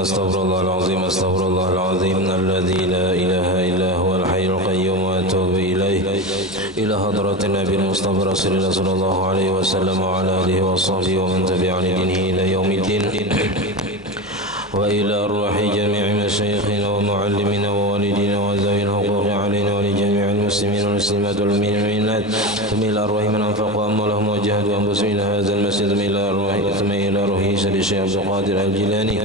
astaghfirullah al-azim alladzi la ilaha illa huwal hayyul qayyum wa atubu ilaih ila hadratin nabiyil mustafa rasulillah sallallahu alaihi wasallam wa ala alihi wa sahbihi wa man tabi'a dinihi ila yaumiddin wa ila arwahi jami'i masyayikhina wa muallimina wa walidina wa zawil huquqi alaina wa li jami'il muslimin wal muslimat wal mu'minat thumma ila arwahi man anfaqa amwalahum wa jahadu anfusahum ila hadzal masjid thumma ila ruhi Syekh Abdul Qadir Al-Jilani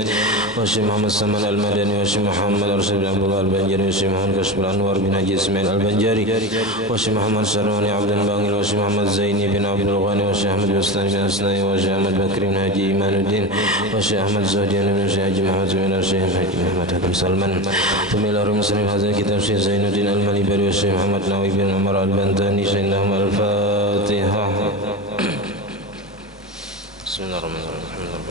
wa Syekh Muhammad Saman Al-Madani wa Syekh Muhammad Arsyad bin Abdullah Al-Banjari wa Syekh Muhammad Kasbul Anwar bin Haji Ismail Al-Banjari wa Syekh Muhammad Sarwani Abdul Bangil wa Syekh Muhammad Zaini bin Abdul Ghani wa Syekh Ahmad Bustani bin Asnai wa Syekh Ahmad Bakri bin Haji Imanuddin wa Syekh Ahmad Zuhdian bin Syekh Haji Muhammad bin Syekh Haji Muhammad Hakim Salman thumma ila ruhi muslim hadzal kitab Syekh Zainuddin Al-Malibari wa Syekh Muhammad Nawawi bin Umar Al-Bantani Sayyidina Al-Fatihah. Bismillahirrahmanirrahim.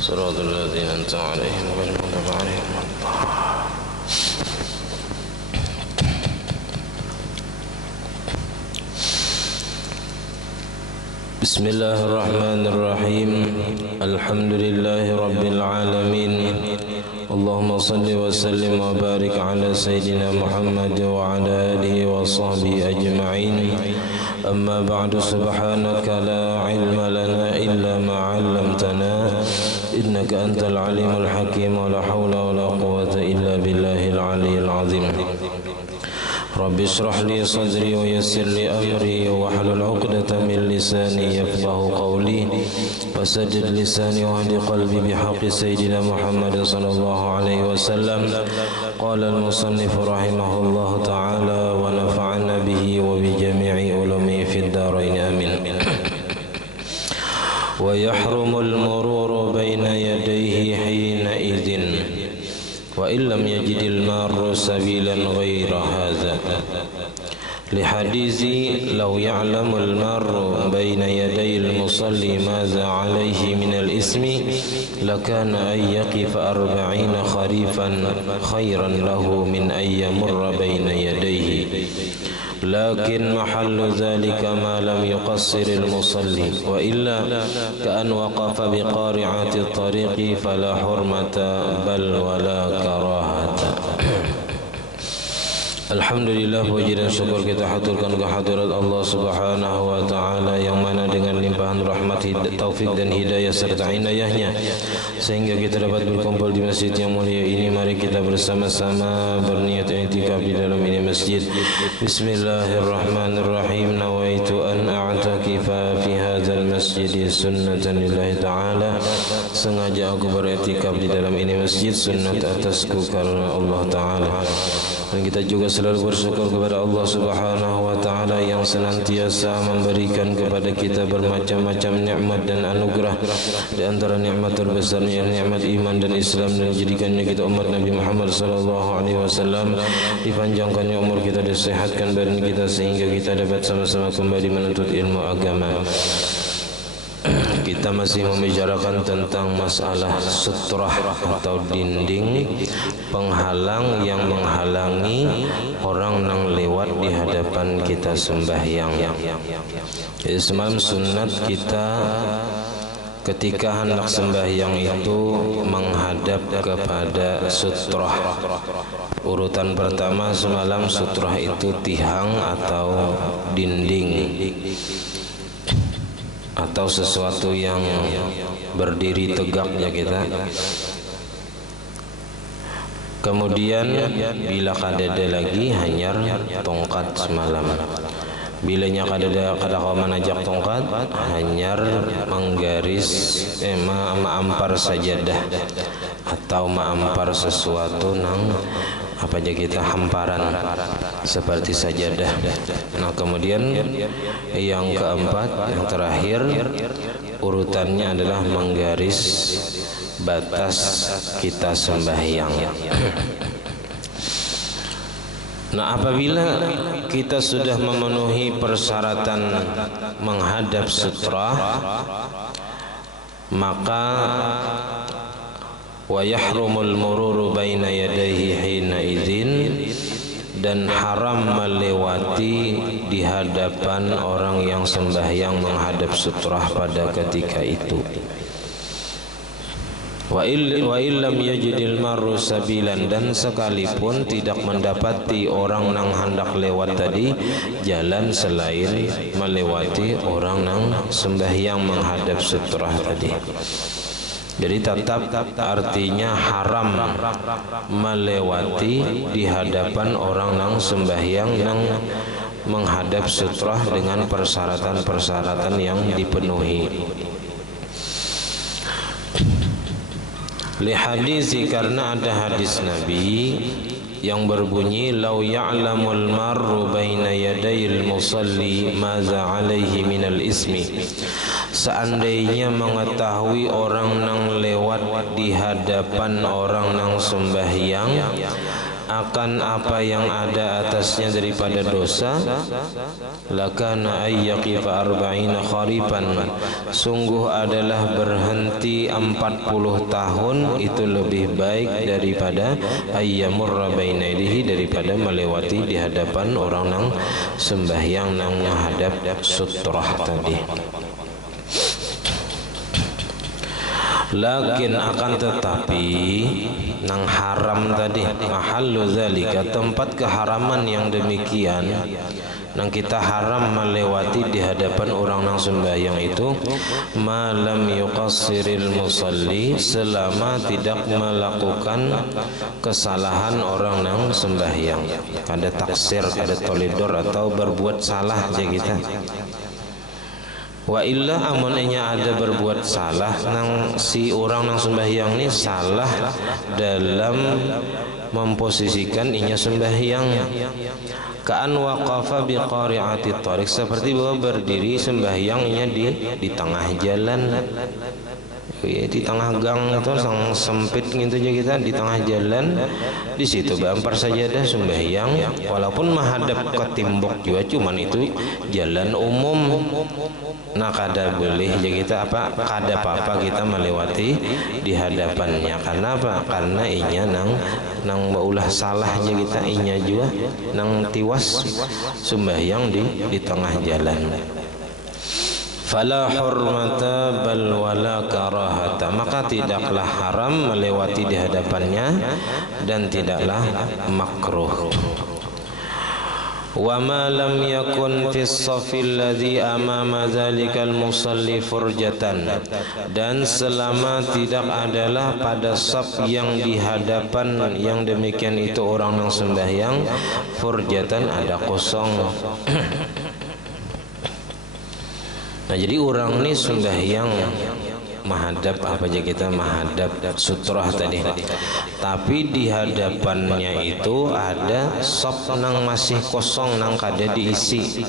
Siratal ladzina an'amta 'alaihim ghairil maghdubi 'alaihim waladdallin. Bismillahirrahmanirrahim. Alhamdulillahi rabbil alamin. Allahumma salli wa sallim wa barik ala sayyidina Muhammad wa ala alihi wa sahbihi ajma'in. Amma ba'du, subhanaka la ilma lana illa ma 'allamtana innaka antal alimul hakim wa la hawla wa la quwwata illa billahil aliyyil azim. Rabbi shrah li sadri wa yassir li amri wa hlul 'uqdatam min lisani yafqahu qawli wasaddid lisani wa hdi qalbi bihaqqi sayyidina Muhammad sallallahu alaihi wasallam. Qala al-musannif rahimahullahu ta'ala wa nafa'ana bihi wa bi jami'i ulumi fid darain amin. Wa yahrumul mururu baina yadayhi hina idzin wa illam yajidil marru sabilan ghayra hadha li hadithi law ya'lamul marru baina yadayil musalli madza alayhi minal ismi lakana an yaqifa 40 kharifan khairan lahu min an yamurra baina yadayhi lakin mahallu dhalika ma lam yuqassiril musalli wa illa ka'an waqafa biqari'ati at-tariqi fala hurmata bal wala karahata. Alhamdulillah, puji dan syukur kita haturkan kehadirat Allah Subhanahu wa taala yang mana dengan limpahan rahmat, taufik dan hidayah serta inayahnya sehingga kita dapat berkumpul di masjid yang mulia ini. Mari kita bersama-sama berniat i'tikaf di dalam ini masjid. Bismillahirrahmanirrahim. Nawaitu an a'takifa fi hadzal masjid sunnatan lillahi ta'ala. Sengaja aku beriktikaf di dalam ini masjid sunnat atasku karena Allah taala. Dan kita juga selalu bersyukur kepada Allah Subhanahu wa taala yang senantiasa memberikan kepada kita bermacam-macam nikmat dan anugerah. Di antara nikmat terbesarnya nikmat iman dan Islam, dan menjadikannya kita umat Nabi Muhammad sallallahu alaihi wasallam, dipanjangkannya umur kita, disehatkan badan kita sehingga kita dapat sama-sama kembali menuntut ilmu agama. Kita masih membicarakan tentang masalah sutrah atau dinding penghalang yang menghalangi orang yang lewat di hadapan kita sembahyang. Jadi semalam sunat kita ketika hendak sembahyang itu menghadap kepada sutrah. Urutan pertama semalam sutrah itu tihang atau dinding atau sesuatu yang berdiri tegaknya kita. Kemudian bila kadada lagi hanyar tongkat semalam. Bilanya kadada kau menajak tongkat hanyar menggaris maampar sajadah atau maampar sesuatu nang apa aja kita hamparan seperti sajadah. Nah kemudian yang keempat, yang terakhir urutannya adalah menggaris batas kita sembahyang. Nah apabila kita sudah memenuhi persyaratan menghadap sutrah, maka wa yahrumul mururu baina yadayhi hina idzin, dan haram melewati di hadapan orang yang sembahyang menghadap sutrah pada ketika itu. Wa illam yajidil marru sabilan, dan sekalipun tidak mendapati orang nang hendak lewat tadi jalan selain melewati orang nang sembahyang menghadap sutrah tadi. Jadi tetap artinya haram melewati di hadapan orang nang sembahyang nang menghadap sutrah dengan persyaratan-persyaratan yang dipenuhi. Li hadisi, karena ada hadis Nabi yang berbunyi lau ya'lamul marru baina yadayil musalli maza alaihi minal ismi. Seandainya mengetahui orang nang lewat di hadapan orang nang sembahyang akan apa yang ada atasnya daripada dosa, lakana ayyaqifa arba'ina kharifan, sungguh adalah berhenti 40 tahun itu lebih baik daripada ayyamurra baina yadihi, daripada melewati di hadapan orang nang sembahyang nang menghadap sutrah tadi. Lakin akan tetapi nang haram tadi, mahallu zalika, tempat keharaman yang demikian, nang kita haram melewati di hadapan orang nang sembahyang itu, malam yuqassiril musalli, selama tidak melakukan kesalahan orang nang sembahyang, kada taksir, kada tolidor atau berbuat salah aja kita. Wa illa amunnya ada berbuat salah nang si orang nang sembahyang ini salah dalam memposisikan inya sembahyang. Ka'an waqafa biqari'ati thariq, seperti bahwa berdiri sembahyang inya di tengah jalan. Di tengah gang itu sang sempit gitu aja kita, di tengah jalan, di situ bampar sajadah sembahyang, walaupun menghadap ke timbok juga, cuman itu jalan umum. Nah kada boleh aja kita kada apa-apa kita melewati di hadapannya. Karena apa? Karena inya nang baulah salah aja kita, inya juga nang tiwas sembahyang di tengah jalan. Fala hurmata bal wala karahata, maka tidaklah haram melewati di hadapannya dan tidaklah makruh. Wa ma lam yakun fis safil ladzi amama dzalikal musalli furjatan, dan selama tidak adalah pada saf yang di hadapan yang demikian itu orang yang sembahyang, furjatan ada kosong. Nah jadi orang ini sembahyang menghadap apa aja kita, menghadap sutrah tadi, tapi di hadapannya itu ada saf nang masih kosong nang kada diisi.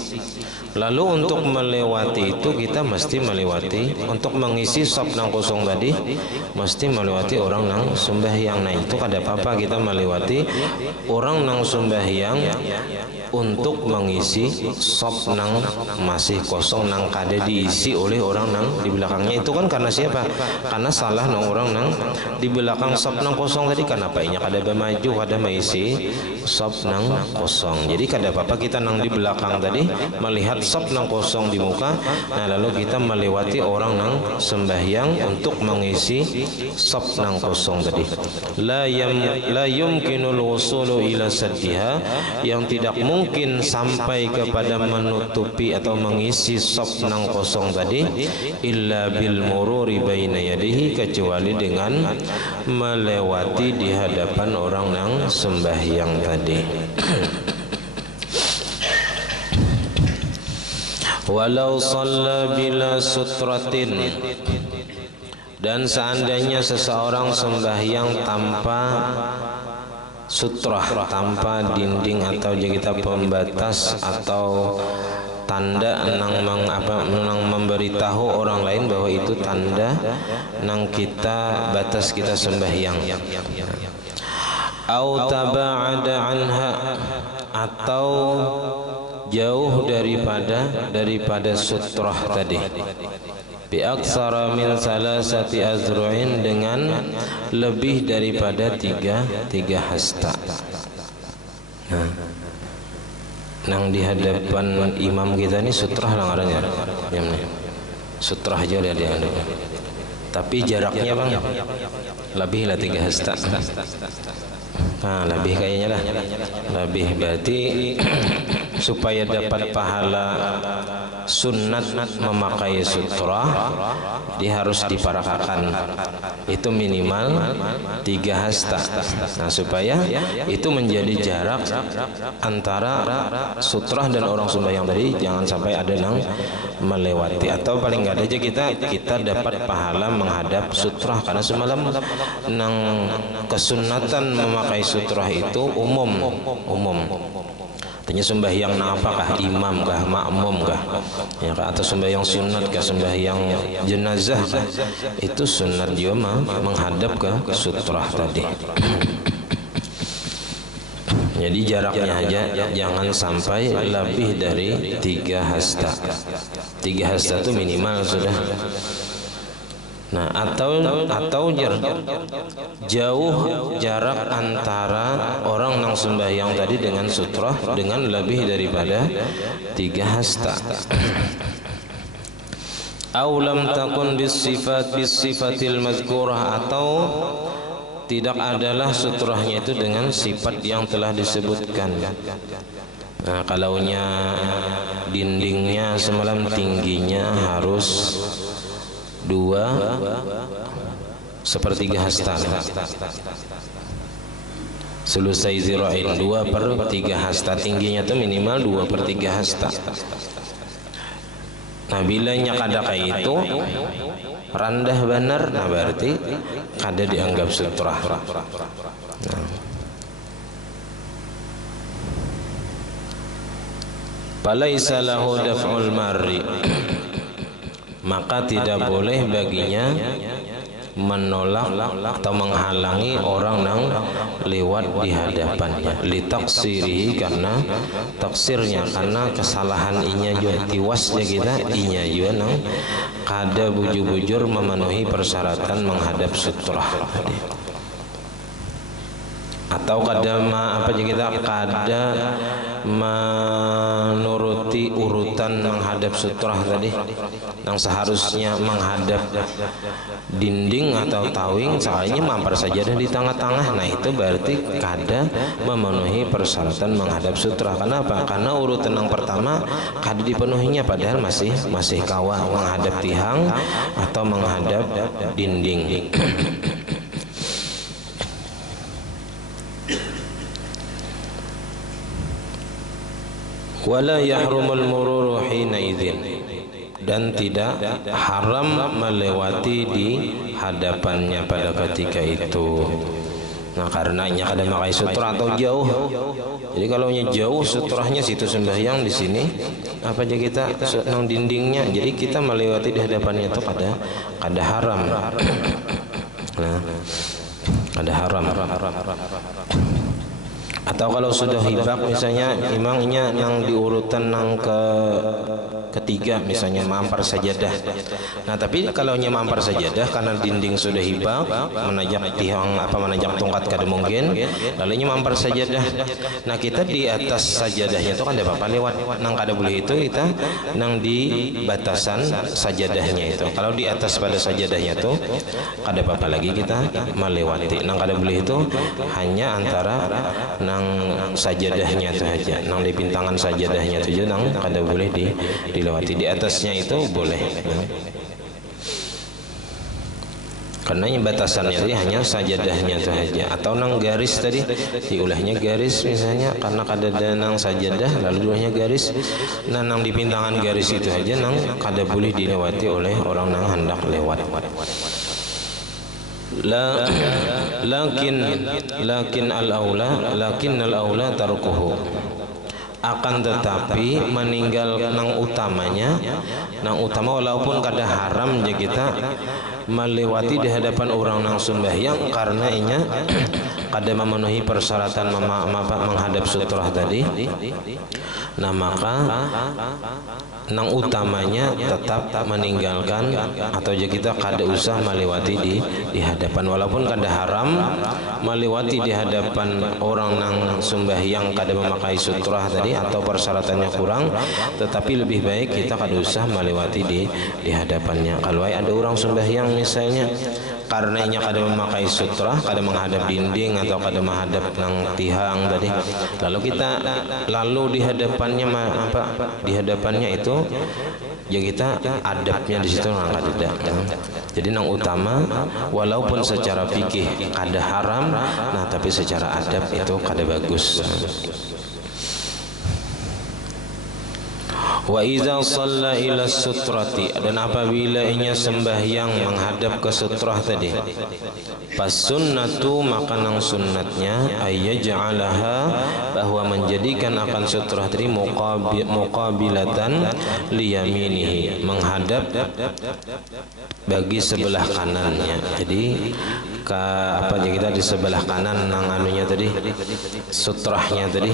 Lalu untuk melewati itu kita mesti melewati, untuk mengisi saf nang kosong tadi mesti melewati orang nang sembahyang. Nah itu kada apa-apa kita melewati orang nang sembahyang untuk mengisi saf nang masih kosong nang kada diisi oleh orang nang di belakangnya. Itu kan karena siapa? Karena salah nang orang nang di belakang saf nang kosong tadi, kenapa inya kada maju, kada mengisi saf nang kosong. Jadi kada apa-apa kita nang di belakang tadi melihat saf nang kosong di muka, nah lalu kita melewati orang nang sembahyang untuk mengisi saf nang kosong tadi. La yumkinul wusulu ila saddiha, yang tidak mungkin sampai kepada menutupi atau mengisi saf nang kosong tadi, illa bil mururi baina yadihi, kecuali dengan melewati di hadapan orang nang sembahyang tadi. Walau shalla bila sutratin, dan seandainya seseorang sembahyang tanpa sutrah, tanpa dinding atau kita pembatas atau tanda nang memberitahu orang lain bahwa itu tanda nang kita batas kita sembahyang. Au taba'ada anha, atau jauh daripada sutrah tadi, bi aksara min salasati azru'in, dengan lebih daripada tiga hasta. Nah, nang di hadapan imam kita ni sutrah lah ngarannya. Sutrah aja lihat dia. Tapi jaraknya bang lebih lah 3 hasta. Nah, lebih kayaknya lah. Lebih berarti supaya dapat pahala sunnat memakai sutra, dia harus diparakakan. Itu minimal 3 hasta. Nah, supaya itu menjadi jarak antara sutra dan orang sembahyang tadi, jangan sampai ada yang melewati. Atau paling nggak ada aja kita dapat pahala menghadap sutra, karena semalam nang kesunatan memakai sutra itu umum. Tanya sembahyang apakah, imam kah, makmum kah, ya kah? Atau sembahyang sunat kah, sembahyang jenazah kah? Itu sunat juga menghadap ke sutra tadi. Jadi jaraknya aja jangan sampai lebih dari 3 hasta. 3 hasta itu minimal sudah. Nah, atau jauh jarak antara orang yang sembahyang tadi dengan sutra dengan lebih daripada 3 hasta. Aw lam takun bisifatil mazkurah, atau tidak adalah sutrahnya itu dengan sifat yang telah disebutkan. Nah, kalaunya dindingnya semalam tingginya harus 2/3 hasta, selusai zirain 2/3 hasta, tingginya itu minimal 2/3 hasta. Nah, bilanya kada kayak itu rendah benar, nah berarti kada dianggap sutra. Nah, falaisa lahu daf'ul marri, maka tidak boleh baginya menolak atau menghalangi orang yang lewat di hadapannya, litaksirihi, karena taksirnya, karena kesalahan inya juga tiwasnya kita inya juga nang kada bujur-bujur memenuhi persyaratan menghadap sutra tadi. Atau kada kita kada menuruti urutan menghadap sutra tadi, yang seharusnya menghadap dinding atau tawing, soalnya mampir saja di tengah-tengah. Nah, itu berarti kada memenuhi persyaratan menghadap sutra. Kenapa? Karena urutan yang pertama kada dipenuhinya, padahal masih kawa menghadap tihang atau menghadap dinding. Wala yahrumul mururu hina idzin, dan tidak haram melewati di hadapannya pada ketika itu. Nah, karenanya kada makai sutra atau jauh. Jadi kalau jauh sutranya situ sembahyang di sini, apa aja kita nang dindingnya. Jadi kita melewati di hadapannya itu kada haram. Nah, kada haram. Atau kalau sudah hibak misalnya imamnya yang diurutan yang ketiga misalnya mampar sajadah. Nah, tapi kalau mampar sajadah karena dinding sudah hibak, menajak tihang menajak tongkat kada mungkin, lalu mampar sajadah. Nah, kita di atas sajadahnya itu kan ada apa lewat, nang kada boleh itu kita nang di batasan sajadahnya itu. Kalau di atas pada sajadahnya itu kada apa lagi kita melewati. Nang kada boleh itu hanya antara nang sajadahnya itu saja, nang di pintangan sajadahnya itu aja nang kada boleh dilewati. Di atasnya itu boleh, karena batasannya tadi hanya sajadahnya itu saja. Atau nang garis tadi diulahnya garis misalnya, karena kada ada nang sajadah lalu diulahnya garis. Nah, nang di pintangan garis itu saja nang kada boleh dilewati oleh orang nang hendak lewat. Lakin al-aula tarkuhu, akan tetapi meninggal nang utama walaupun kada haram je kita melewati di hadapan orang nang sembahyang, karena inya kada memenuhi persyaratan menghadap sutra tadi. Nah, maka nang utamanya tetap meninggalkan, atau je kita kada usah melewati di hadapan, walaupun kada haram melewati di hadapan orang nang sembahyang kada memakai sutra tadi atau persyaratannya kurang, tetapi lebih baik kita kada usah melewati di hadapannya. Kalau ada orang sembahyang yang misalnya karena inya kada memakai sutra, kada menghadap dinding atau kada menghadap nang tihang tadi. Lalu di hadapannya di hadapannya itu ya kita adabnya di situ nang kada. Jadi nang utama walaupun secara fikih kada haram, nah tapi secara adab itu kada bagus. Wa iza shalla ila sutrati, dan apabila inya sembahyang menghadap ke sutrah tadi, pas sunnatu maka nang sunnatnya ayyaj'alaha, bahwa menjadikan akan sutrah tadi muqabilatan liyaminihi, menghadap bagi sebelah kanannya. Jadi kita di sebelah kanan nang anunya tadi, sutrahnya tadi,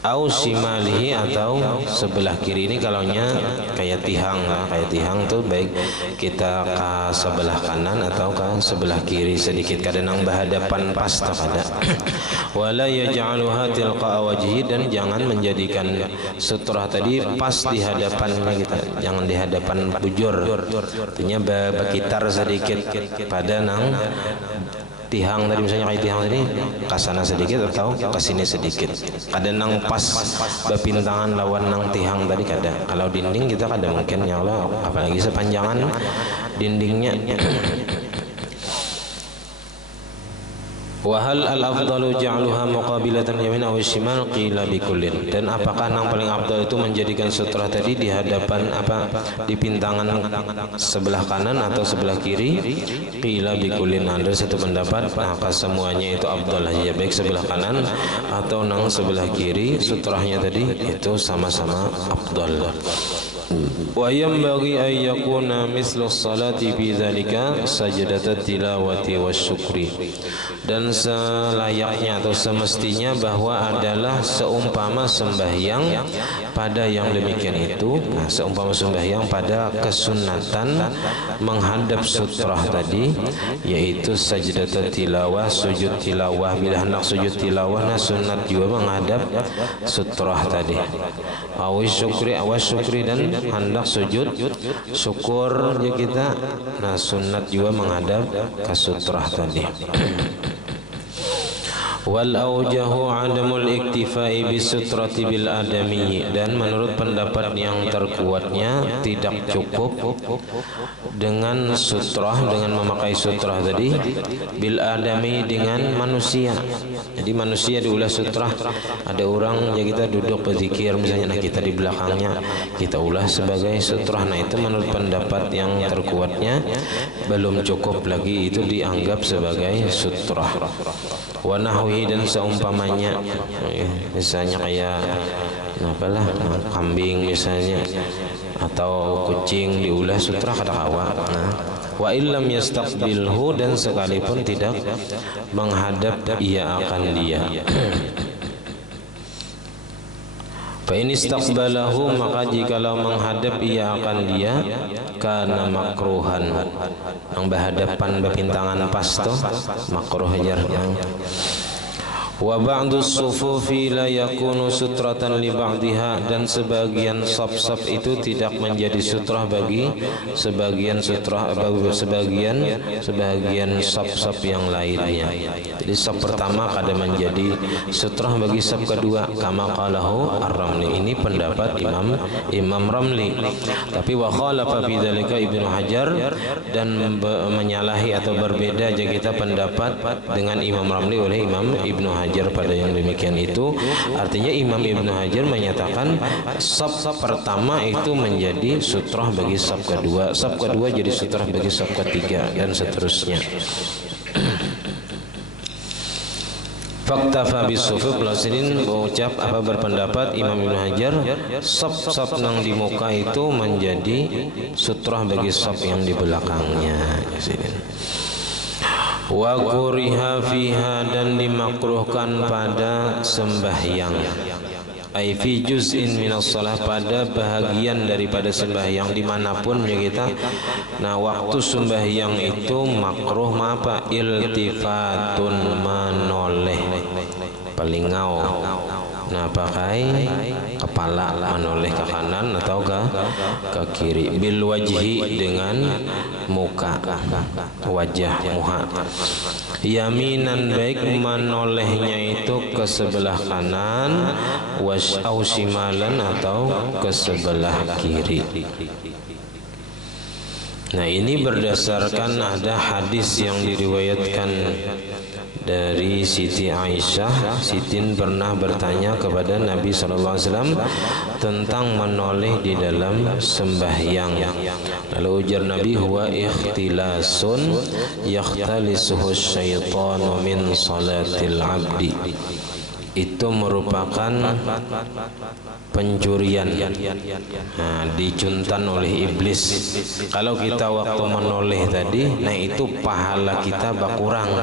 au simalihi, atau sebelah kiri. Ini kalaunya kayak tihang lah, kayak tihang tuh baik kita ke sebelah kanan atau ke sebelah kiri sedikit, kada nang berhadapan pas tak ada. Wala yaj'aluha tilqa wajhi, dan jangan menjadikan sutrah tadi pas di hadapannya kita, jangan di hadapan bujur, artinya berkitar sedikit pada nang tihang tadi, misalnya kayak tihang tadi kasana sedikit atau kesini sedikit, kada nang pas bepintangan lawan nang tihang tadi kada. Kalau dinding kita kada mungkin ya Allah, apalagi sepanjangan dindingnya. Wa hal al-afdalu ja'luha muqabilatan yamin aw shimal, qila bikullin, dan apakah nang paling afdal itu menjadikan sutrah tadi di hadapan di pintangan sebelah kanan atau sebelah kiri? Qila bikullin, ada satu pendapat maka semuanya itu afdal aja, baik sebelah kanan atau nang sebelah kiri, sutrahnya tadi itu sama-sama afdal. Wa yanbaghi an yakuna mislu salati fi dzalika sajdatat tilawati wasyukri, dan selayaknya atau semestinya bahwa adalah seumpama sembahyang pada yang demikian itu, seumpama sembahyang pada kesunatan menghadap sutrah tadi, yaitu sajdatat tilawah, sujud tilawah. Bila hendak sujud tilawah, nah sunat juga menghadap sutrah tadi. Awasyukri, dan hendak sujud syukur ya kita, nah sunat juga menghadap ke sutrah tadi. Wal aujahu adamul iktifai bisutrati bil adami, dan menurut pendapat yang terkuatnya tidak cukup dengan sutrah, dengan memakai sutrah tadi, bil adami, dengan manusia. Jadi manusia diulah sutrah, ada orang ya kita duduk berzikir misalnya, nah kita di belakangnya kita ulah sebagai sutrah. Nah itu menurut pendapat yang terkuatnya belum cukup lagi, itu dianggap sebagai sutrah. Wa nahwi, dan seumpamanya, misalnya kayak apalah kambing misalnya atau kucing diulah sutrah kada kawa. Wa illam yastaqbilhu, dan sekalipun tidak menghadap ia akan dia. Fa in istaqbalahu, maka jikalau menghadap ia akan dia, kana makruhan, ang berhadapan bepintangan pas to makruh jar. Wa ba'du sufufi la yakunu sutratan li ba'diha, dan sebagian saf-saf itu tidak menjadi sutrah bagi sebagian saf-saf yang lainnya. Jadi saf pertama kada menjadi sutrah bagi saf kedua, kama qalahu Ar-Ramli. Ini pendapat Imam Ramli. Tapi wa khalafa fi dzalika Ibnu Hajar, dan menyalahi atau berbeda aja kita pendapat dengan Imam Ramli oleh Imam Ibnu Hajar pada yang demikian itu. Artinya Imam Ibnu Hajar menyatakan saf pertama itu menjadi sutrah bagi saf kedua jadi sutrah bagi saf ketiga, dan seterusnya. Fakta bisufuf lasirin mengucap berpendapat Imam Ibnu Hajar, saf nang di muka itu menjadi sutrah bagi saf yang di belakangnya. Wa kuriha fiha, dan dimakruhkan pada sembahyang, ai fi juz'in minas shalah, pada bahagian daripada sembahyang dimanapun ya kita. Nah waktu sembahyang itu makruh iltifatun, menoleh, pelingau, Nah, pakai kepala menoleh ke kanan atau ke kiri. Bil wajhi dengan muka, wajah, muha. Yaminan baik menolehnya itu ke sebelah kanan, au shimalan atau ke sebelah kiri. Nah, ini berdasarkan ada hadis yang diriwayatkan dari Siti Aisyah. Sitin pernah bertanya kepada Nabi SAW tentang menoleh di dalam sembahyang. Lalu ujar Nabi, huwa ikhtilasun yakhtalisuhu syaitanu min salatil abdi. Itu merupakan pencurian, nah, dicuntan oleh iblis. Kalau kita waktu menoleh tadi, nah itu pahala kita berkurang,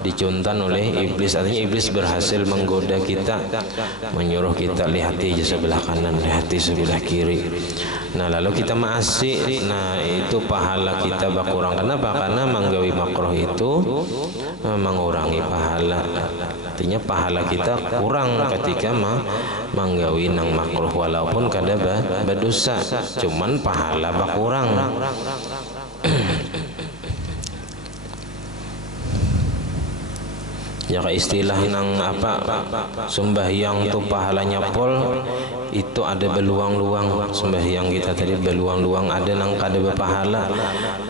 dicuntan oleh iblis. Artinya iblis berhasil menggoda kita, menyuruh kita lihati sebelah kanan, lihati sebelah kiri. Nah, lalu kita maasi, nah itu pahala kita berkurang. Kenapa? Karena menggawi makruh itu mengurangi pahala. Artinya pahala kita kurang ketika menggawi nang makruh, walaupun kada berdosa, cuman pahala berkurang. Ya, istilah nang apa sembahyang tuh pahalanya pol, itu ada beluang-luang. Sembahyang kita tadi beluang-luang, ada nang kada berpahala.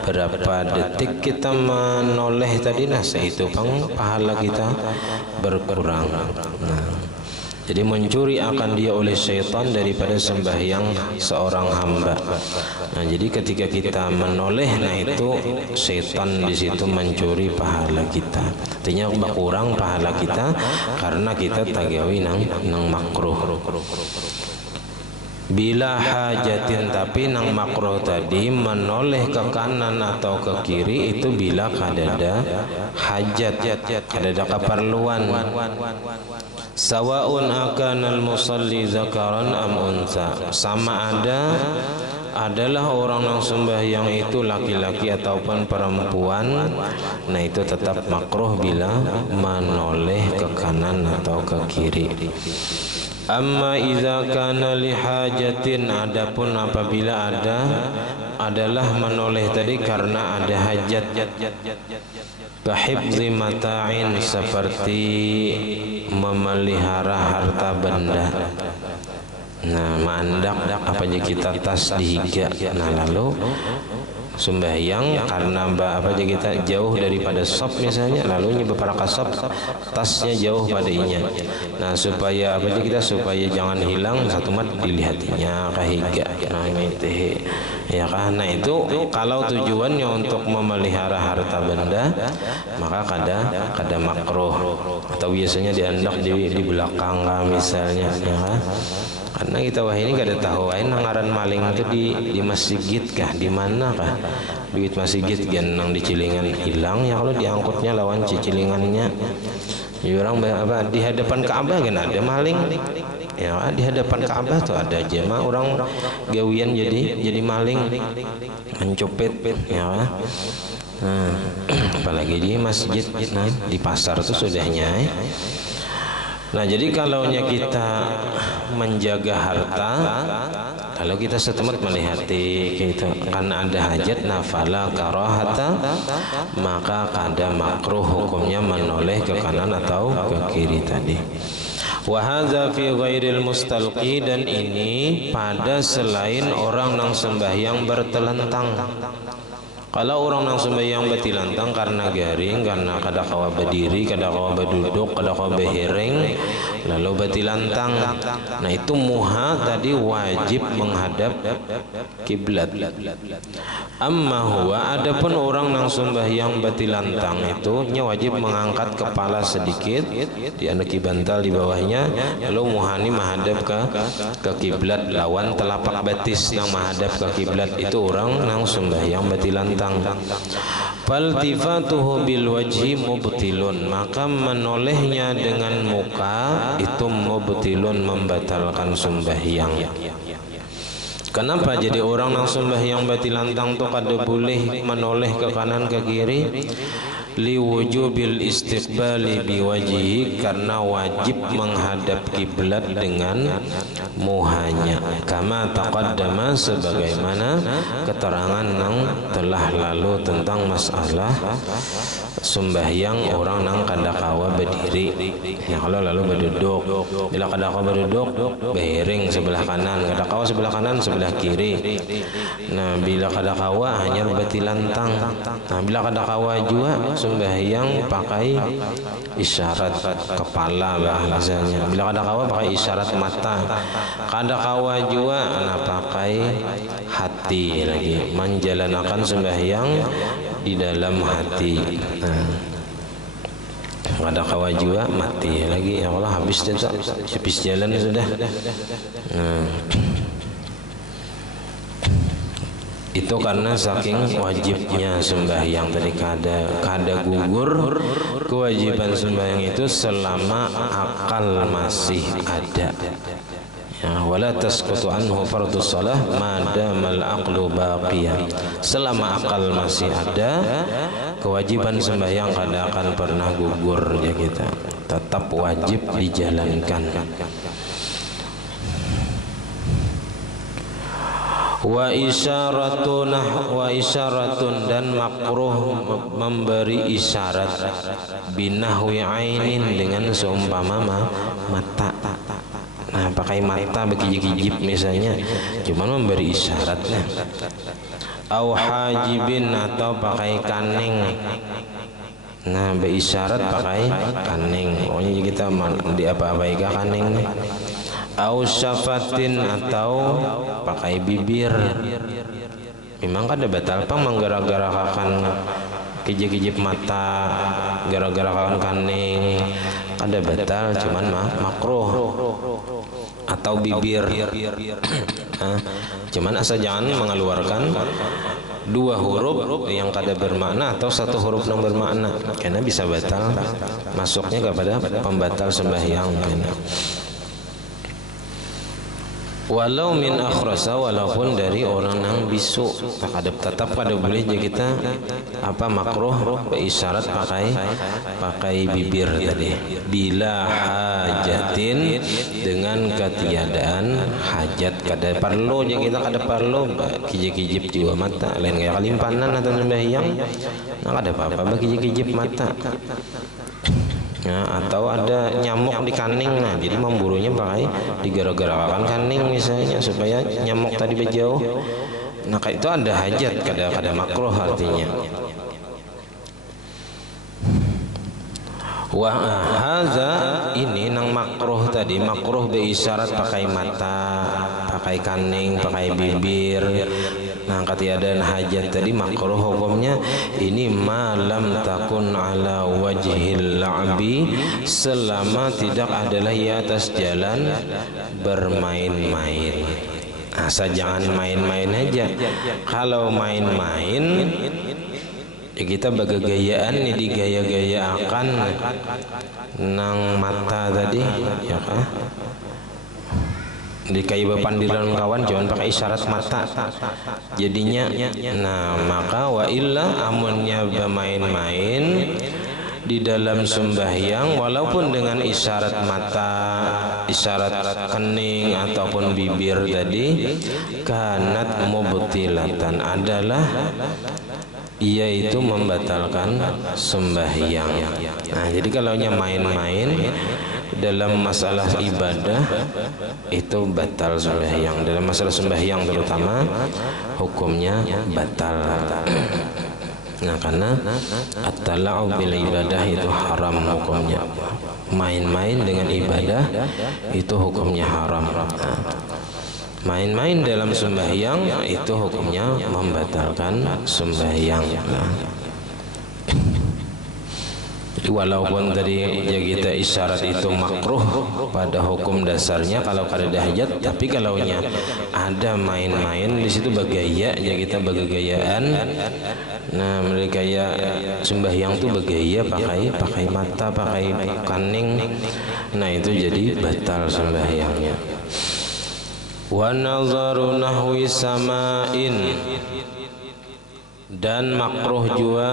Berapa detik kita menoleh tadi, nah sehitu pang pahala kita berkurang. Nah, jadi mencuri akan dia oleh syaitan daripada sembahyang seorang hamba. Nah, jadi ketika kita menoleh, nah itu syaitan di situ mencuri pahala kita. Artinya berkurang pahala kita karena kita tagawi nang makruh. Bila hajatin, tapi nang makruh tadi menoleh ke kanan atau ke kiri itu bila kadada hajat, kadada keperluan. Sawaun akanal musalli zakaran am unsa, sama adalah orang yang sembahyang itu laki-laki ataupun perempuan, nah itu tetap makruh bila menoleh ke kanan atau ke kiri. Amma idza kana li hajatin, adapun apabila adalah menoleh tadi karena ada hajat. Kahibzi mata'in, seperti memelihara harta benda. Nah, mandak apa aja kita tas dihiga. Nah, lalu sembahyang karena apa aja kita jauh daripada sop misalnya, lalu nyoba para kasop tasnya jauh padanya. Nah, supaya apa aja kita, supaya jangan hilang satu mat dilihatinya kahiga. Nah, itu ya karena itu kalau tujuannya untuk memelihara harta benda, maka kada makruh, atau biasanya diandak di belakang misalnya, ya kan? Karena kita wah ini kada tahu nangaran maling itu di masjid kah, di mana kah duit masjid nang di Cilingan hilang, ya kalau diangkutnya lawan cicilingannya. Ya, orang apa di hadapan Ka'bah kan ada maling, ya di hadapan Ka'bah tuh ada aja mah orang gawian jadi maling, mencopet, ya. Nah, apalagi di masjid, nah di pasar tuh sudahnya. Nah, jadi kalau kita menjaga harta, kalau kita setempat melihati gitu, karena ada hajat, nafala karahata, maka kada makruh hukumnya menoleh ke kanan atau ke kiri tadi. Wa hadza fi ghairil mustalqi, dan ini pada selain orang nang sembahyang bertelentang. Kalau orang nang sembahyang betilantang karena garing, karena kada kawa berdiri, kada kawa berduduk, kada kawa berhiring, lalu betilantang, nah itu muha tadi wajib menghadap kiblat. Amma huwa, adapun orang nang sembahyang betilantang itu wajib mengangkat kepala sedikit, diandaki bantal di bawahnya, lalu muhani menghadap ke kiblat, lawan telapak betis nang menghadap ke kiblat. Itu orang nang sembahyang betilantang. Faltifatuhu bil wajhi mubtilun, maka menolehnya dengan muka itu mubtilun, membatalkan sembahyang. Kenapa? Jadi orang yang sembahyang betilantang tu kada boleh menoleh ke kanan ke kiri. liwujubil istiqbali biwajhi, karena wajib menghadap kiblat dengan muhanya, kama taqaddama, sebagaimana keterangan yang telah lalu tentang masalah sembahyang orang nang kadakawa berdiri. Ya kalau lalu berduduk, bila kadakawa berduduk bering sebelah kanan, kadakawa sebelah kanan, sebelah kiri. Nah bila kadakawa hanya betilantang. Nah bila kadakawa juga sembahyang pakai isyarat kepala bahasanya. Bila kadakawa pakai isyarat mata. Kadakawa juga nah pakai hati lagi, menjalankan sembahyang di dalam hati. Ada kawa juga mati lagi, ya Allah habis jalan sudah. Itu karena saking wajibnya sembahyang tadi, kada gugur kewajiban sembahyang itu selama akal masih ada. Ya, wala tasqutu anhu fardhus shalah madamal aqlu baqiyan. Selama akal masih ada, kewajiban sembahyang kada akan pernah gugur ya kita. Tetap wajib dijalankan. Wa isyaratun dan makruh memberi isyarat binahwi ainin, dengan seumpama mata. Nah pakai mata bekijip-kijip misalnya, cuman memberi isyaratnya. Au hajibin, atau pakai kaning. Nah berisyarat pakai kaning, pokoknya kita di apa-apai kaning nih. Au syafatin, atau pakai bibir. Memang kada batal pang menggara-gara kakan kijip-kijip mata, gara-gara kakan kaning, kada batal, cuman makruh. Atau bibir, cuman asal jangan mengeluarkan dua huruf yang kada bermakna atau satu huruf yang bermakna, karena bisa batal, masuknya kepada pembatal sembahyang. Walau min akhrasa, walaupun dari orang yang bisu, tetap kada boleh je kita apa makruh berisyarat pakai bibir tadi. Bila hajatin, dengan ketiadaan hajat, kada perlu je kita, kada perlu kijip-kijip juga mata, lain kayak kalimpanan atau sembahyang, nah kada apa-apa kijip-kijip mata. Ya, atau ada nyamuk di kaning, nah jadi memburunya pakai digara-garakan kaning misalnya supaya nyamuk tadi berjauh. Nah kayak itu ada hajat, kada makruh artinya. Wah haza, ini nang makruh tadi, makruh berisyarat pakai mata, pakai kaning, pakai bibir. Nah ketiadaan hajat tadi makruh hukumnya ini malam takun ala wajhil la'bi, selama tidak adalah di atas jalan bermain-main. Asal jangan main-main aja. Kalau main-main ya kita bagagayaan nih, digaya-gayaakan nang mata tadi ya kan, di kayu pandilan kawan jangan pakai isyarat mata jadinya. Nah maka wa illa amunnya bermain-main di dalam sembahyang walaupun dengan isyarat mata, isyarat kening ataupun bibir tadi, kanat mubtilatan, adalah yaitu membatalkan sembahyang. Nah jadi kalau main-main dalam masalah ibadah itu batal sembahyang. Dalam masalah sembahyang terutama hukumnya batal. Nah karena at-tala'ub bil ibadah itu haram hukumnya. Main-main dengan ibadah itu hukumnya haram. Main-main dalam sembahyang itu hukumnya membatalkan sembahyang. Walaupun tadi ya kita isyarat itu makruh pada hukum dasarnya kalau kada ada hajat, tapi kalau nya ada main-main di situ bagaya ya kita bagayaan. Nah mereka ya sembahyang tuh bagaya pakai mata, pakai kaning. Nah itu jadi batal sembahyangnya. Wa nazaru nahwi sama'in, dan makruh juga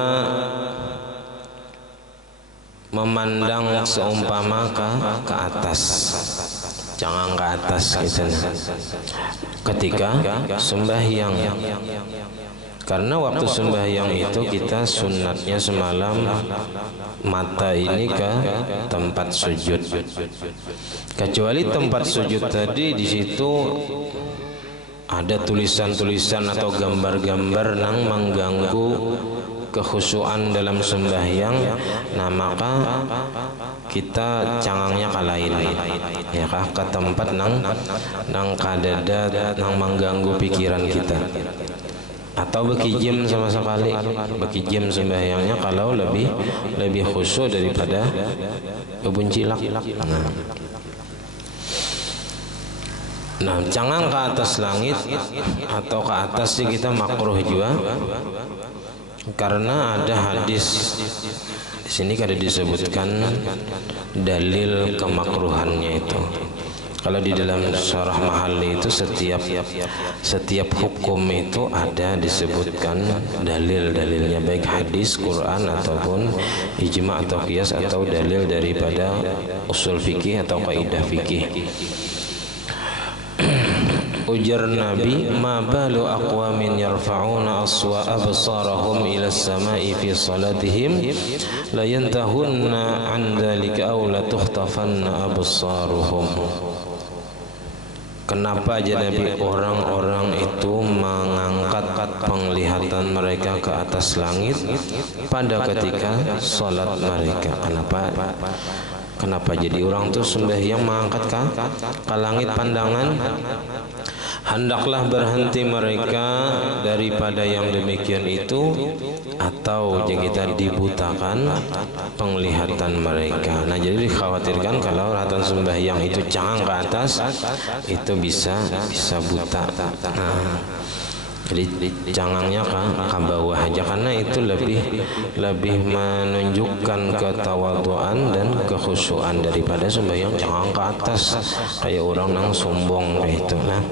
memandang seumpama ke atas, jangan ke atas gitu. Ketika sembahyang, karena waktu sembahyang itu kita sunatnya semalam mata ini ke tempat sujud. Kecuali tempat sujud tadi di situ ada tulisan-tulisan atau gambar-gambar yang mengganggu kekhusyuan dalam sembahyang, nah maka kita cangangnya kalain ya kah ke tempat nang kadada nang mengganggu pikiran kita, atau bekijim sama sekali, bekijim sembahyangnya kalau lebih khusyuk daripada bebuncilak. Nah, cangang ke atas langit atau ke atas sih kita makruh juga, karena ada hadis di sini kada disebutkan dalil kemakruhannya itu. Kalau di dalam syarah Mahalli itu setiap hukum itu ada disebutkan dalil-dalilnya, baik hadis, Quran ataupun ijma atau qiyas atau dalil daripada usul fikih atau kaidah fikih. Ujar Nabi, ma balu aqwamin yarfa'una absarahum ila as-sama'i fi salatihim la yantahunna 'an dhalika aw la tukhtafanna absaruhum. Kenapa aja Nabi orang-orang itu mengangkat penglihatan mereka ke atas langit pada ketika salat mereka? Kenapa jadi orang tuh sembahyang mengangkat ke langit pandangan? Hendaklah berhenti mereka daripada yang demikian itu, atau kita dibutakan penglihatan mereka. Nah, jadi dikhawatirkan kalau ratan sembahyang itu cangang ke atas itu bisa buta. Nah, jadi cangangnya ke bawah aja, karena itu lebih menunjukkan ketawaduan dan kekhusyuan daripada sembahyang cangang ke atas kayak orang nang sombong kayak itu. Nah,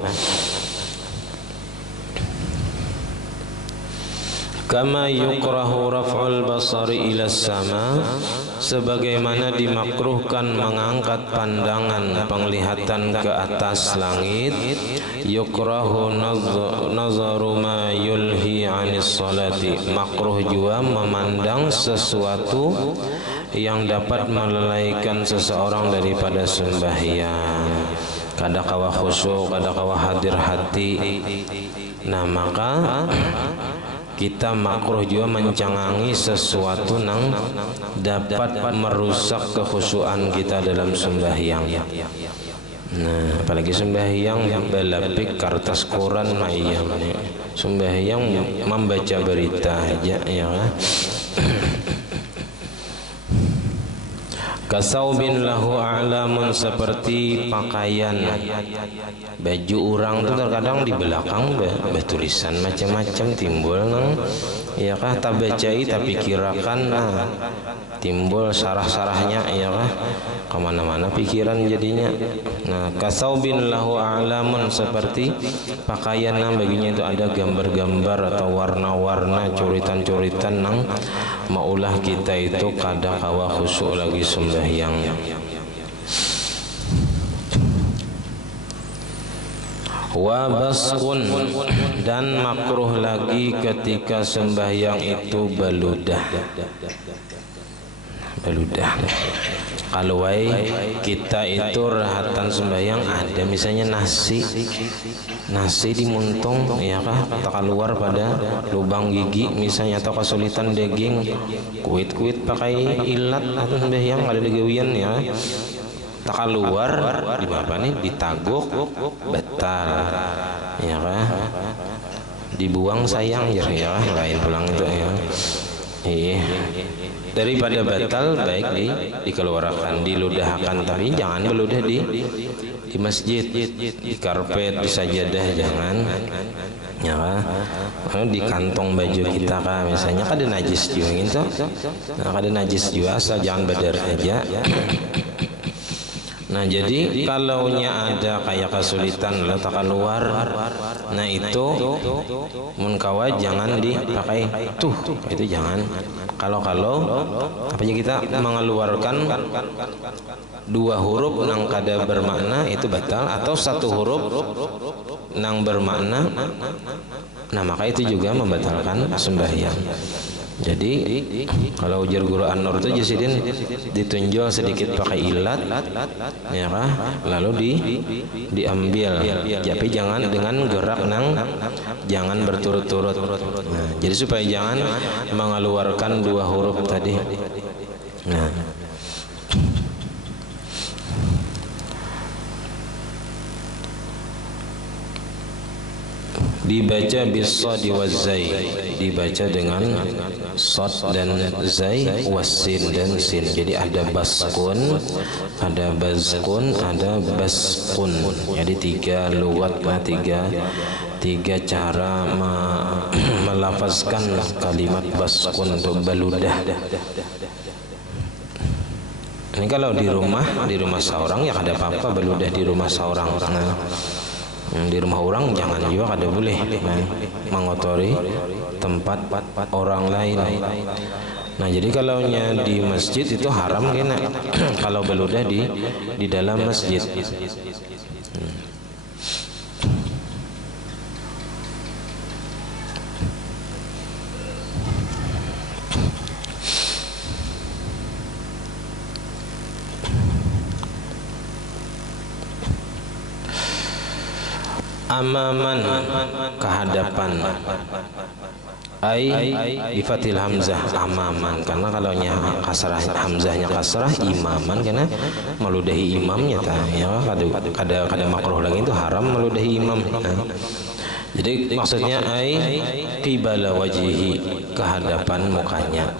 kama yukrahu raf'ul basari ila sama, sebagaimana dimakruhkan mengangkat pandangan penglihatan ke atas langit. Yukrahu nazaru ma yulhi 'anis salati, makruh juga memandang sesuatu yang dapat melalaikan seseorang daripada sembahyang. Kada kawa khusyuk, kada kawa hadir hati. Nah, maka kita makruh juga mencangangi sesuatu yang dapat merusak kekhusyuan kita dalam sembahyang. Nah, apalagi sembahyang belapik kertas koran mayang, sembahyang membaca berita aja ya kan. Kasaubin lahu a'lamun, seperti pakaian baju orang tuh terkadang di belakang tulisan macam-macam timbul nang ya kah tabacai tapi kirakan timbul sarah-sarahnya ya kah kemana-mana pikiran jadinya. Nah, kasaubin lahu a'lamun, seperti pakaian nang baginya itu ada gambar-gambar atau warna-warna, curitan-curitan nang maulah kita itu kada kawa khusyuk lagi sembahyang. Wa baskun, dan makruh lagi ketika sembahyang itu beludah. Kalau kita itu rahatan sembahyang ada misalnya nasi dimuntung ya kah, tak keluar pada lubang gigi misalnya, atau kesulitan daging, kuit pakai ilat atau sembahyang ada digawian ya, tak keluar di bawah nih ditaguk batal ya kah, dibuang sayang ya lain pulang itu ya. Iya, daripada batal baik dikeluarkan, diludahkan, tapi jangan beludah di masjid, di karpet, di sajadah jangan ya kan. Di kantong baju kita kan misalnya kada najis juga gitu, nah, kada najis juga asal jangan badar aja. Nah, jadi kalaunya ada kayak kesulitan letak keluar, nah itu mun kawa jangan dipakai tuh, itu jangan Kalau apa aja kita mengeluarkan dua huruf nang kada bermakna itu batal, atau satu huruf nang bermakna, nah maka itu juga membatalkan sembahyang. Jadi kalau ujar guru An-Nur itu Jasidin ditunjul sedikit pakai ilat, ya kah? Lalu diambil, tapi jangan dengan gerak jangan berturut-turut. Nah, jadi supaya jangan mengeluarkan dua huruf tadi. Nah, dibaca bis-shad waz-zai, dibaca dengan shad dan zai, was-sin dan sin. Jadi ada baskun, ada bazkun, ada baskun. Jadi tiga luwat, tiga cara melafazkan kalimat baskun untuk baludah. Ini kalau di rumah seorang ya ada apa-apa baludah di rumah seorang. Nah, di rumah orang jangan juga kada boleh mengotori tempat orang lain. Nah, jadi kalau di masjid itu haram kena kalau beludah di dalam masjid. Amaman, kehadapan. Bi fathil hamzah, amaman, karena kalau kasrah hamzahnya kasrah, imaman karena meludahi imamnya ya. Kada makruh lagi itu haram meludahi imam. Jadi maksudnya qibala wajhihi, kehadapan mukanya.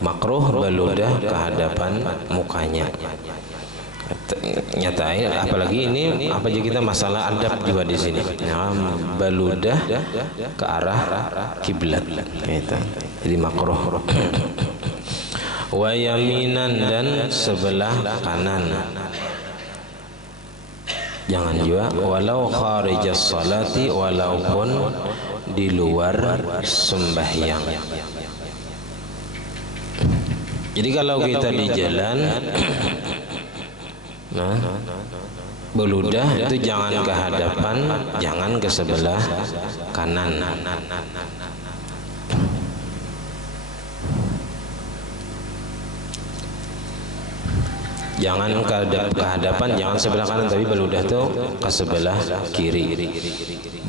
Makruh beludah kehadapan mukanya. Nyatain apalagi ini apa aja kita masalah adab juga di sini. Nah, beludah ke arah kiblat gitu. Jadi makruh. Wa yaminan, dan sebelah kanan. Jangan juga walau kharijas salati, walaupun di luar sembahyang. Jadi kalau kita di jalan, nah, beludah itu jangan ke hadapan, jangan ke sebelah kanan. Jangan ke hadapan, jangan sebelah kanan, tapi beludah tuh ke sebelah kiri.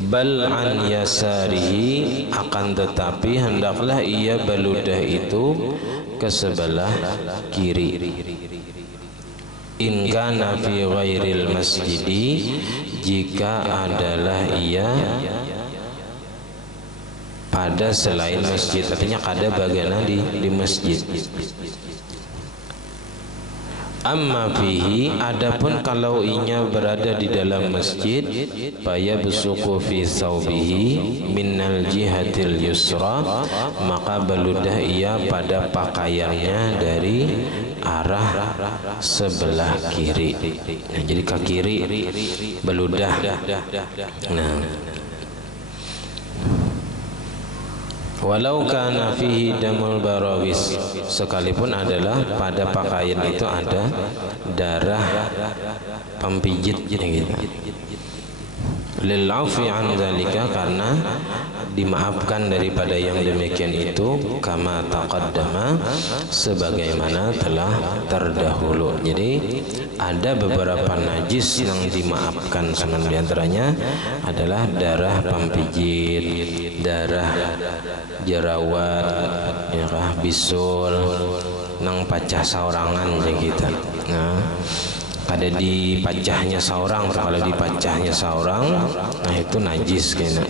Bal an yasarihi, akan tetapi hendaklah ia beludah itu ke sebelah kiri. In kana fi ghairil masjidi, jika adalah ia pada selain masjid, artinya kada bagana di masjid. Amma fihi, adapun kalau inya berada di dalam masjid, faya busuku fi thawbihi minnal jihatil yusra, maka beludah ia pada pakaiannya dari arah sebelah kiri. Nah, jadi ke kiri beludah. Nah, walau kana fihi damul barawis, sekalipun adalah pada pakaian itu ada darah pempijit gitu. Lil afi an dzalika, karena dimaafkan daripada yang demikian itu, kama taqaddama, sebagaimana telah terdahulu. Jadi ada beberapa najis yang dimaafkan, di antaranya adalah darah pempijit, darah jerawat, ya kah, bisul, nang pacah saurangan gitu. Nah, ada di pacahnya seorang, kalau di pacahnya seorang, nah itu najis kena.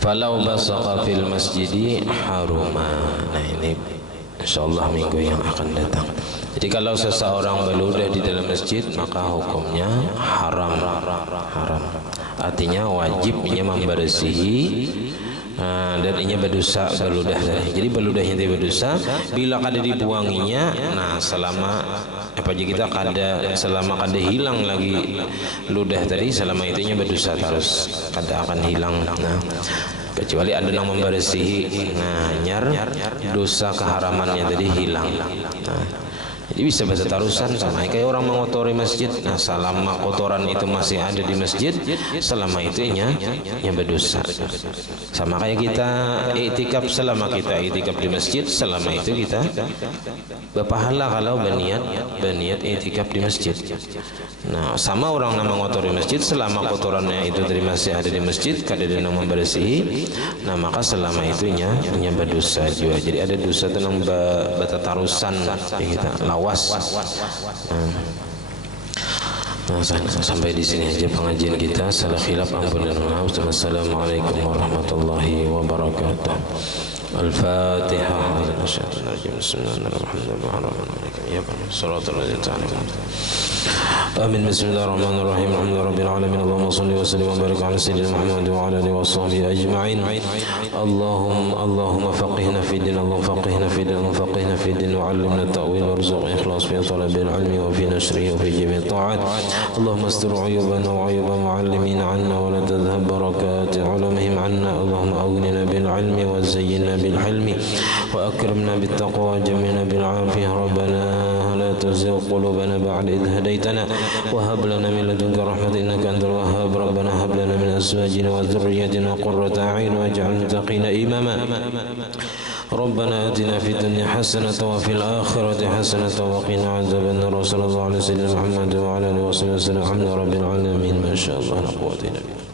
Falau basaqa fil masjidi haruma. Nah, ini insyaallah minggu yang akan datang. Jadi kalau seseorang beludah di dalam masjid, maka hukumnya haram. Artinya wajibnya membersihi Dan inya berdosa beludah. Jadi beludahnya dia berdosa bila kada dibuanginya. Nah selama apa aja kita selama kada hilang lagi ludah tadi, selama itunya berdosa terus, kada akan hilang. Nah kecuali ada yang membersihi, nah nyar dosa keharamannya tadi hilang. Nah jadi bisa bertarusan sama kayak orang mengotori masjid. Nah selama kotoran itu masih ada di masjid, selama itu nya berdosa. Sama kayak kita iktikaf, selama kita iktikaf di masjid, selama itu kita berpahala kalau berniat iktikaf di masjid. Nah sama orang yang mengotori masjid, selama kotorannya itu dari masih ada di masjid, kada ada yang membersihi, nah maka selama itu nya berdosa juga. Jadi ada dosa tentang bertarusan kita lawas. Nah, sampai di sini aja pengajian kita. Salah khilaf ampun dan maaf. Wassalamualaikum warahmatullahi wabarakatuh. Al-Fatihah. Amin. Bismillahirrahmanirrahim. Alhamdulillahirabbil alamin. Allahumma shalli wa sallim wa barik ala sayyidina Muhammad wa ala alihi wa sahbihi ajma'in. Allahumma faqihna fi din. Allahumma faqihna fi din. Allahumma faqihna fi din wa 'allimna at-ta'wil warzuqna ikhlas fi talabil ilmi wa fi nashrihi wa fi jami' ta'at. Allahumma astur 'uyubana wa 'uyuba mu'allimina 'anna wa la tadhhab barakati 'ulamihim 'anna. Allahumma aghnina bil 'ilmi wa zayyinna bil hilmi wa akrimna bit taqwa wa jamilna bil 'afiyah. Rabbana la tuzigh qulubana ba'da idh hadaytana wa hab lana min ladunka rahmatan innaka antal wahhab. Rabbana hab lana min azwajina wa dhurriyyatina qurrata a'yun waj'alna muttaqina imama. ربنا آتنا في الدنيا حسنة وفي الآخرة حسنة وقنا عذاب النار. وصلى الله على سيدنا محمد وعلى آله وصحبه وسلم. الحمد لله رب العالمين. ما شاء الله لا قوة إلا بالله.